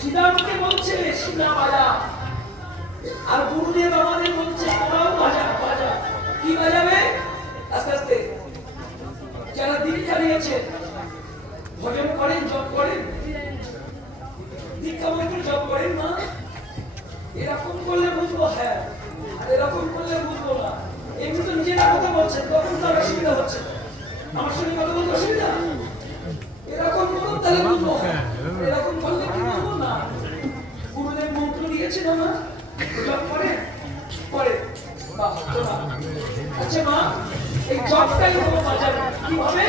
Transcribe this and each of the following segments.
সীতাকে বলছে সীতা বাজা, আর গুরুদেব আমাদের বলছে তোরাও বাজা বাজা। কি বাজাবে? আস্তে আস্তে যারা দীক্ষা নিয়েছে, ভজন করেন, জপ করেন, দীক্ষা মন্ত্র জপ করেন না, এরকম করলে বুঝবো হ্যাঁ, আর এরকম করলে বুঝবো না। এমনি তো নিজেরা কথা বলছেন, তখন তার অসুবিধা হচ্ছে। আমার সঙ্গে কথা বলতে অসুবিধা, এরকম করুন তাহলে বুঝবো, এরকম করলে কি বুঝবো না। গুরুদেব মন্ত্র দিয়েছেন আমার জপ করে পরে। আচ্ছা মা, এই জপটাই হলো বাজাবে কিভাবে?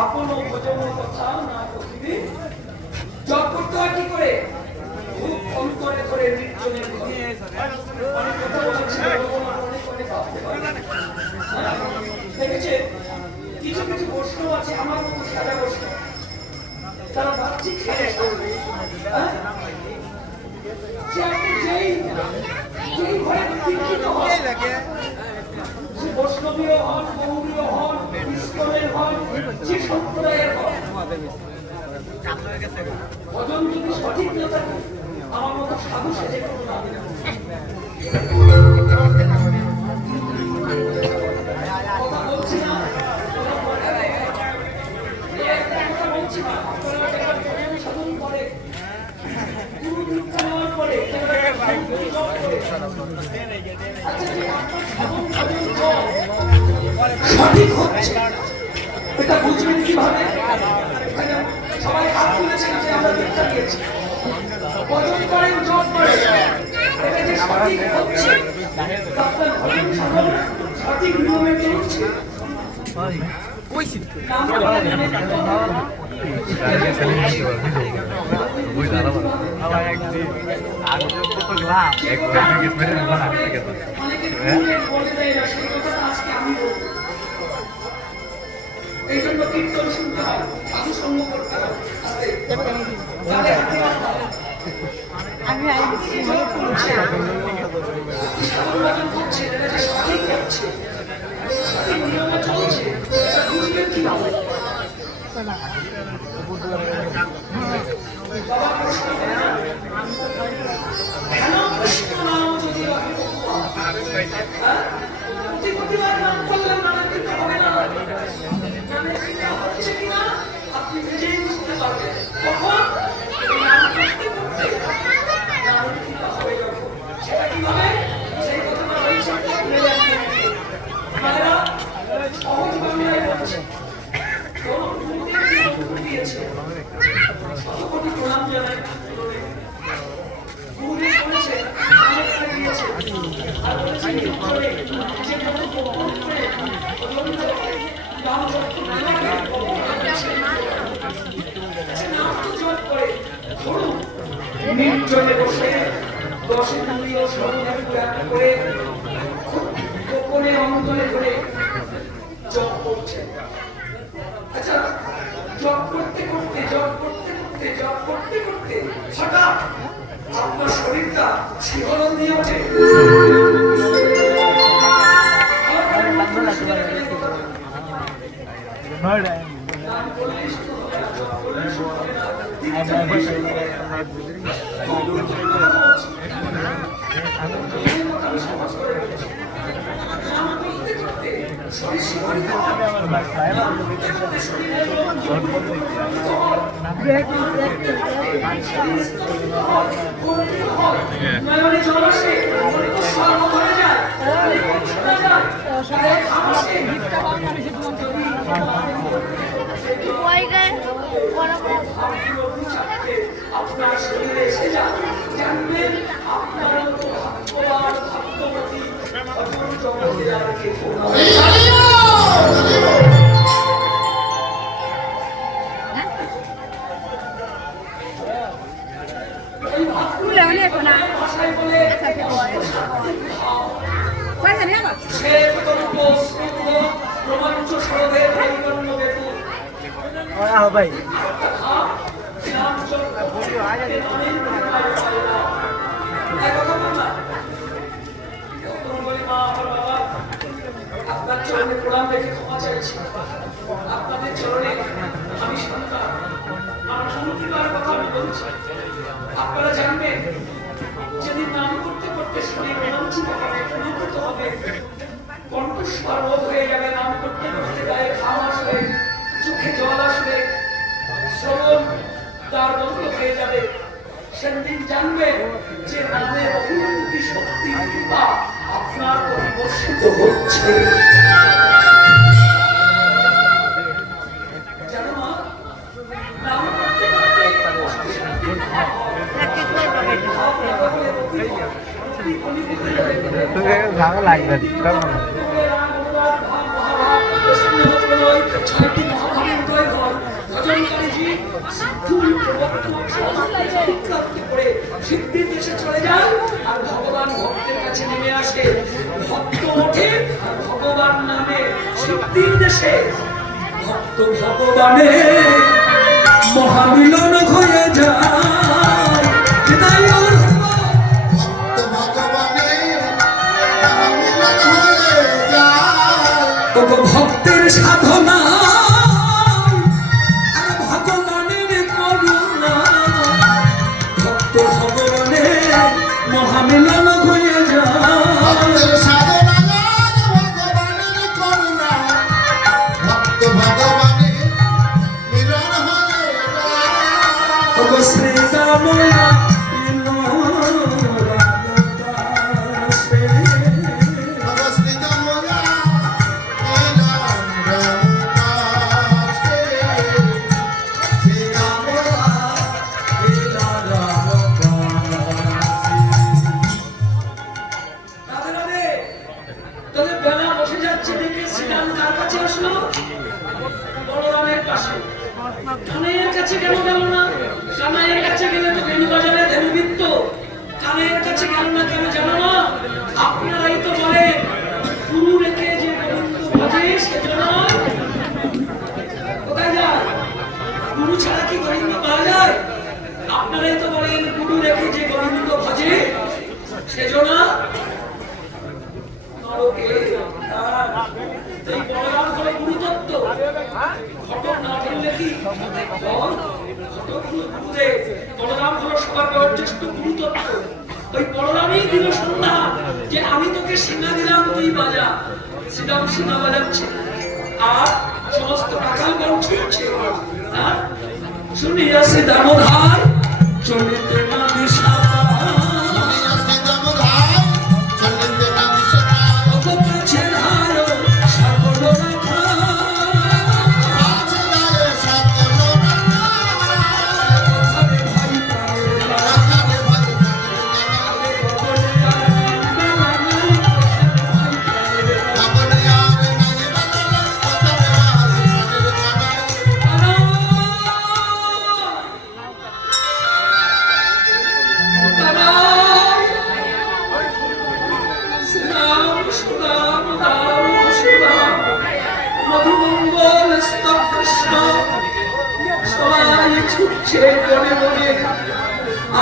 আপন ভজন কথা না কহিবি। জপ করতে হয় কি করে? খুব অন্তরে করে নির্জনের ঘরে। অনেক কথা বলেছি, অনেক ভাবতে পারে। দেখেছে কিছু কিছু বৈষ্ণব আছে আমার মতো সাদা বৈষ্ণব, তারা ভাবছি খেয়ে যেই ঘরে দীক্ষিত হয়, সে বৈষ্ণবীয় হন, গৌরীয় হন, ইস্কনের হন, যে সম্প্রদায়ের হন, ভজন যদি সঠিক না থাকে আমার মতো সাধু সেজে কোনো লাভ নেই। কথা বলছি না, কথা বলছি না, আপনারা সাধন করে গুরু দীক্ষা নেওয়ার পরে সঠিক হচ্ছে এটা বুঝবেন কিভাবে? সবাই হাত তুলেছেন যে আমরা দীক্ষা নিয়েছি, ভজন করেন, জপ করেন, এটা যে সঠিক হচ্ছে আপনার ভজন সাধন সঠিক নিয়মে চলছে। এই জন্য কীর্তন শুনতে হয়, সাধু সঙ্গ করতে হয়। আমি সঠিক হচ্ছে, সঠিক নিয়মে চলছে, এটা বুঝবেন কিভাবে? বাবা প্রশ্ন করেন, ধ্যান কৃষ্ণ নাম যদি প্রতিবার নাম করলেন নামের কৃপা হবে না, নামের কৃপা হচ্ছে কিনা আপনি নিজেই বুঝতে পারবেন। কখন? নাম করতে করতে নামের কৃপা হবে যখন, সেটা কিভাবে? সেই কথাটা হয়েছে মায়েরা সহজ বাংলায় বলছে, দিয়েছে শতকোটি প্রণাম জানাই। গুরুদেব বলেছে দিয়েছে আর বলেছে যে কোনো গোপন করে নাম জপ করে ধরুন নির্জনে বসে 10 ইন্দ্রিয় সমন্বয় করে গোপনে অন্তরে ধরে জপ করছে। আচ্ছা, জপ করতে করতে হঠাৎ আপনার শরীরটা শিহরণ দিয়ে ওঠে। আপনার শরীরে এসে যান, জানবেন আপনার মতো ভক্তবান ভক্তবতী জগতে আর কেউ ভাই আপনার চরণে প্রণাম রেখে ক্ষমা চাইছি। আপনাদের চরণে আমি সন্তান, আমার অনুকূল কথা বলছি। আপনারা জানবেন যেদিন নাম করতে করতে শরীর রোমাঞ্চিত হবে, পুলকিত হবে, কণ্ঠস্বর রোধ হয়ে যাবে, নাম করতে করতে গায়ে ঘাম আসবে, চোখে জল আসবে, শ্রবণ তার বন্ধ হয়ে যাবে, সেদিন জানবেন যে নামের অভিনন্দী শক্তি কৃপা আপনার পরিবর্ষিত হচ্ছে। জানো মা, নাম করতে করতে লাগবে ছয়টি মহাভারত ভজনকারীজি করে সিদ্ধির দেশে চলে যান আর ভগবান ভক্তের কাছে নেমে আসে। ভক্ত ওঠে আর ভগবান নামে সিদ্ধির দেশে ভক্ত ভগবানে মহামিলন হয়ে যায়। তাই ওর ভক্তের সাধনা আর ভগবানের করুণা, ভক্ত ভগবানের মহামিলন হয়ে যায়। শ্রীরাময়া কানের কাছে কেন গেল না? কানের কাছে গেলে তো বেণু বাজারে ধর্মবৃত্ত, কানের কাছে গেল না কেন জানো না? আপনারাই তো বলেন গুরু রেখে যে গোবিন্দ ভজে সেজন্য কোথায় যায়? গুরু ছাড়া কি গোবিন্দ পাওয়া যায়? আপনারাই তো বলেন গুরু রেখে যে গোবিন্দ ভজে সেজন্য নরকে। এই বলরাম হলো গুরুতত্ত্ব। ঘটক না বললে কি বলরাম হলো সবার বয়োজ্যেষ্ঠ গুরুতত্ত্ব। ওই বলরামই দিল সন্ধ্যা যে আমি তোকে সিনা দিলাম, তুই বাজা। শ্রীরাম সিনা বাজাচ্ছে আর সমস্ত রাখালগণ ছুটছে। শুনিয়া শ্রী দামোদর চলিতে না দিশা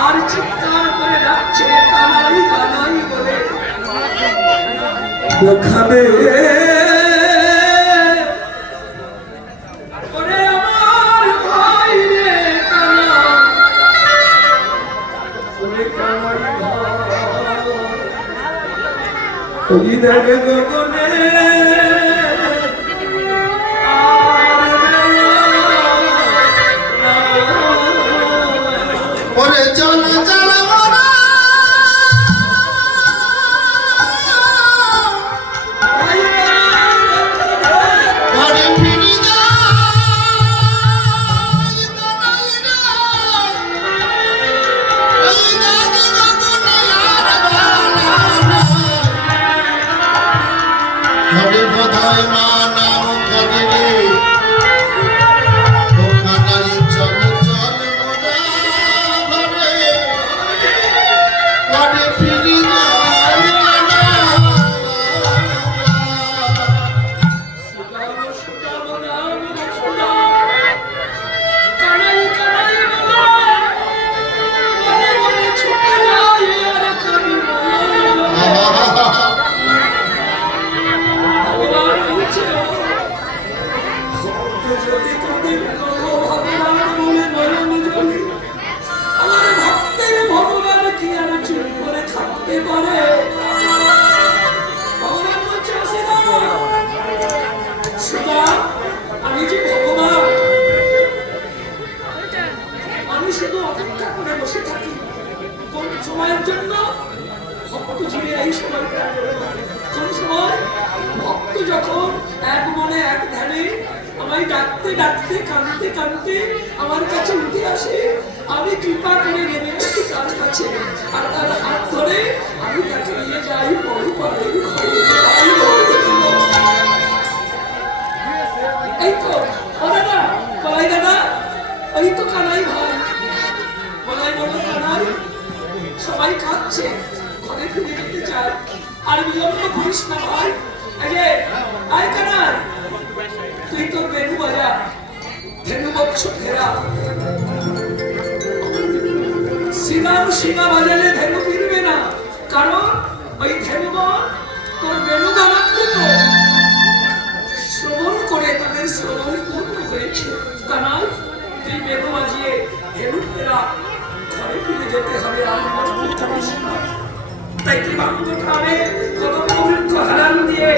আর চিৎকার করে ডাকছে কানাই কানাই বলে। ওখানে আমার ভাই রে কানা, ওই দেখে গগনে রে ভগবান বলছে সীতা সীতা আমি যে ভগবান আমি শুধু অপেক্ষা করে বসে থাকি কোন সময়ের জন্য ভক্ত জীবের এই সময় কোন সময় ভক্ত যখন এক মনে এক ধ্যানে আমায় ডাকতে ডাকতে কাঁদতে কাঁদতে আমার কাছে উঠে আসে আমি কৃপা করে নেমে আসি তার কাছে আর তার হাত ধরে আমি তাকে নিয়ে যাই বহুপালের ঘরে এই তো ও দাদা বলাই দাদা ওই তো কানাই ভাই বলাই বলো কানাই সবাই খাচ্ছে ঘরে ফিরে যেতে চায় আর বিলম্ব করিস না ভাই আগে আয় কানাই তুই তোর বেনু বাজা ধেনু বৎস ফেরা সীমা বাজালে ধেনু ফিরবে না কারণ ওই ধেনুবন তোর বেনু বাজাতে তো শ্রবণ করে তাদের শ্রবণ পূর্ণ হয়েছে কানাই তুই বেনু বাজিয়ে ধেনু ফেরা ঘরে ফিরে যেতে হবে তাই কি বাক্য খাবে কত পবিত্র হারান দিয়ে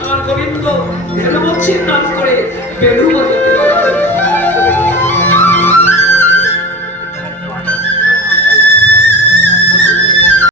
আমার গোবিন্দ ধেনুবৎসের নাম করে বেনু বাজাতে